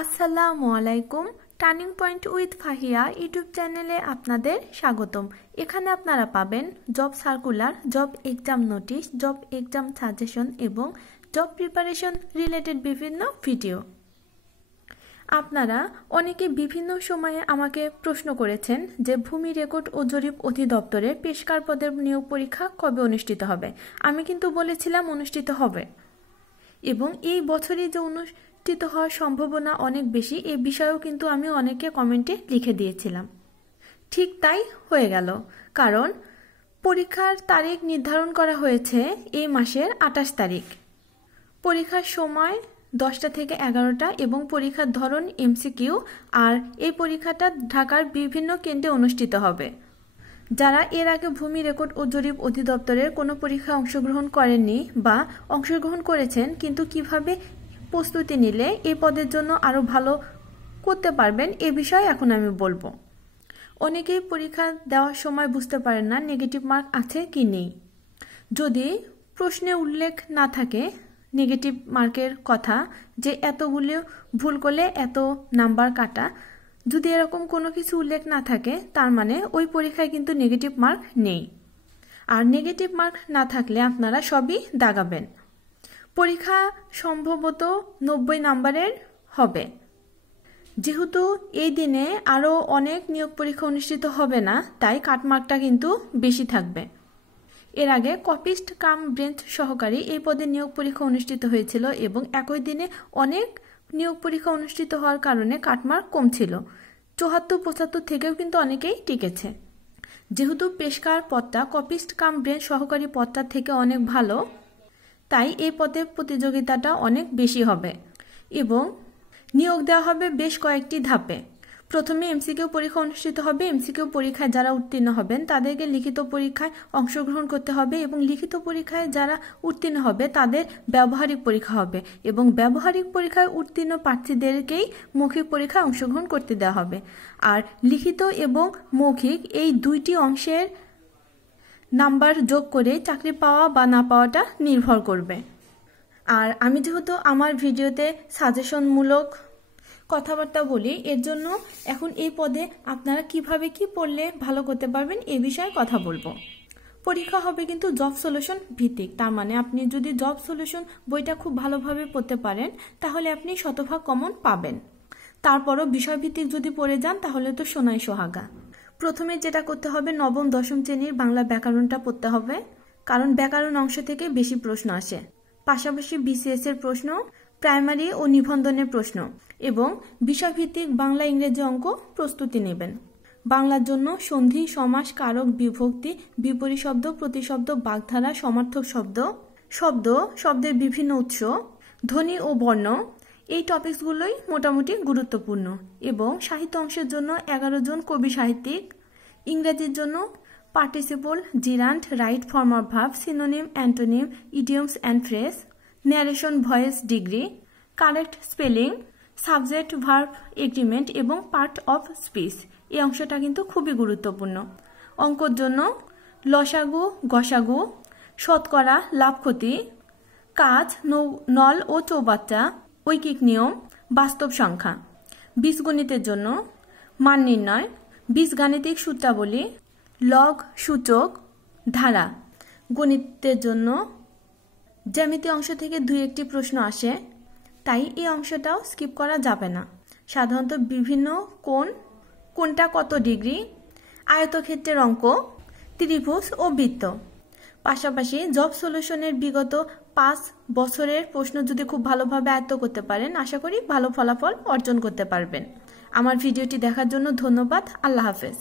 আসসালামু আলাইকুম। Turning point with Fahia YouTube চ্যানেলে আপনাদের স্বাগতম। এখানে আপনারা পাবেন job circular, job exam notice, job exam suggestion এবং জব প্রিপারেশন রিলেটেড বিভিন্ন ভিডিও। আপনারা অনেকে বিভিন্ন সময়ে আমাকে প্রশ্ন করেছেন যে ভূমি রেকর্ড ও জরিপ অধিদপ্তরে পেশকার পদের নিয়োগ পরীক্ষা কবে অনুষ্ঠিত হবে। আমি কিন্তু বলেছিলাম অনুষ্ঠিত হবে এবং এই বছরই যে অনুষ্ঠিত হওয়ার সম্ভাবনা অনেক বেশি, এই বিষয়েও কিন্তু আমি অনেকে কমেন্টে লিখে দিয়েছিলাম। ঠিক তাই হয়ে গেল, কারণ পরীক্ষার তারিখ নির্ধারণ করা হয়েছে এই মাসের 28 তারিখ। পরীক্ষার সময় 10টা থেকে 11টা এবং পরীক্ষার ধরন এমসিকিউ। আর এই পরীক্ষাটা ঢাকার বিভিন্ন কেন্দ্রে অনুষ্ঠিত হবে। যারা এর আগে ভূমি রেকর্ড ও জরিপ অধিদপ্তরের কোনো পরীক্ষায় অংশগ্রহণ করেননি বা অংশগ্রহণ করেছেন কিন্তু কিভাবে প্রস্তুতি নিলে এই পদের জন্য আরও ভালো করতে পারবেন এ বিষয়ে এখন আমি বলবো। অনেকেই পরীক্ষা দেওয়ার সময় বুঝতে পারেন না নেগেটিভ মার্ক আছে কি নেই। যদি প্রশ্নে উল্লেখ না থাকে নেগেটিভ মার্কের কথা, যে এতগুলো ভুল করলে এত নাম্বার কাটা, যদি এরকম কোনো কিছু উল্লেখ না থাকে তার মানে ওই পরীক্ষায় কিন্তু নেগেটিভ মার্ক নেই। আর নেগেটিভ মার্ক না থাকলে আপনারা সবই দাগাবেন। পরীক্ষা সম্ভবত 90 নাম্বারের হবে। যেহেতু এই দিনে আরও অনেক নিয়োগ পরীক্ষা অনুষ্ঠিত হবে না, তাই কাটমার্কটা কিন্তু বেশি থাকবে। এর আগে কপিস্ট কাম ব্রেঞ্চ সহকারী এই পদে নিয়োগ পরীক্ষা অনুষ্ঠিত হয়েছিল এবং একই দিনে অনেক নিয়োগ পরীক্ষা অনুষ্ঠিত হওয়ার কারণে কাটমার্ক কম ছিল। 74-75 থেকেও কিন্তু অনেকেই টিকেছে। যেহেতু পেশকার পদটা কপিস্ট কাম ব্রেঞ্চ সহকারী পদটা থেকে অনেক ভালো, তাই এই পদে প্রতিযোগিতাটা অনেক বেশি হবে এবং নিয়োগ দেওয়া হবে বেশ কয়েকটি ধাপে। প্রথমে এমসিকিউ পরীক্ষা অনুষ্ঠিত হবে। এমসিকিউ পরীক্ষায় যারা উত্তীর্ণ হবেন তাদেরকে লিখিত পরীক্ষায় অংশগ্রহণ করতে হবে এবং লিখিত পরীক্ষায় যারা উত্তীর্ণ হবে তাদের ব্যবহারিক পরীক্ষা হবে এবং ব্যবহারিক পরীক্ষায় উত্তীর্ণ প্রার্থীদেরকেই মৌখিক পরীক্ষায় অংশগ্রহণ করতে দেওয়া হবে। আর লিখিত এবং মৌখিক এই দুইটি অংশের নাম্বার যোগ করে চাকরি পাওয়া বা না পাওয়াটা নির্ভর করবে। আর আমি যেহেতু আমার ভিডিওতে সাজেশনমূলক কথাবার্তা বলি, এর জন্য এখন এই পদে আপনারা কিভাবে কি পড়লে ভালো করতে পারবেন এ বিষয়ে কথা বলবো। পরীক্ষা হবে কিন্তু জব সলিউশন ভিত্তিক। তার মানে আপনি যদি জব সলিউশন বইটা খুব ভালোভাবে পড়তে পারেন তাহলে আপনি শতভাগ কমন পাবেন। তারপরও বিষয়ভিত্তিক যদি পড়ে যান তাহলে তো সোনাই সোহাগা। প্রথমে যেটা করতে হবে, নবম দশম শ্রেণীর বাংলা ব্যাকরণটা পড়তে হবে, কারণ ব্যাকরণ অংশ থেকে বেশি প্রশ্ন আসে। পাশাপাশি বিসিএস এর প্রশ্ন, প্রাইমারি ও নিবন্ধনের প্রশ্ন এবং বিষয়ভিত্তিক বাংলা ইংরেজি অঙ্ক প্রস্তুতি নেবেন। বাংলার জন্য সন্ধি, সমাস, কারক, বিভক্তি, বিপরীত শব্দ, প্রতিশব্দ, বাগধারা, সমার্থক শব্দ, শব্দের বিভিন্ন উৎস, ধ্বনি ও বর্ণ, এই টপিকসগুলোই মোটামুটি গুরুত্বপূর্ণ। এবং সাহিত্য অংশের জন্য 11 জন কবি সাহিত্যিক, ইংরেজির জন্য participle, gerund, right form of verb, synonym, antonym, idioms and phrase, narration, voice, degree, correct spelling, subject, verb, agreement এবং পার্ট অফ স্পিচ। এই অংশটা কিন্তু খুবই গুরুত্বপূর্ণ। অঙ্কর জন্য লসাগু, গসাগু, শতকরা, লাভ ক্ষতি, কাজ, নল ও চৌবাচ্চা, ঐকিক নিয়ম, বাস্তব সংখ্যা। বীজগণিতের জন্য মান নির্ণয়, বীজগাণিতিক সূত্রাবলী, লগ, সূচক, ধারা। গণিতের জন্য জ্যামিতি অংশ থেকে 2-1টি প্রশ্ন আসে, তাই এই অংশটাও স্কিপ করা যাবে না। সাধারণত বিভিন্ন কোনটা কত ডিগ্রি, আয়তক্ষেত্রের অঙ্ক, ত্রিভুজ ও বৃত্ত। পাশাপাশি জব সলিউশনের বিগত 5 বছরের প্রশ্ন যদি খুব ভালোভাবে আয়ত্ত করতে পারেন, আশা করি ভালো ফলাফল অর্জন করতে পারবেন। আমার ভিডিওটি দেখার জন্য ধন্যবাদ। আল্লাহ হাফেজ।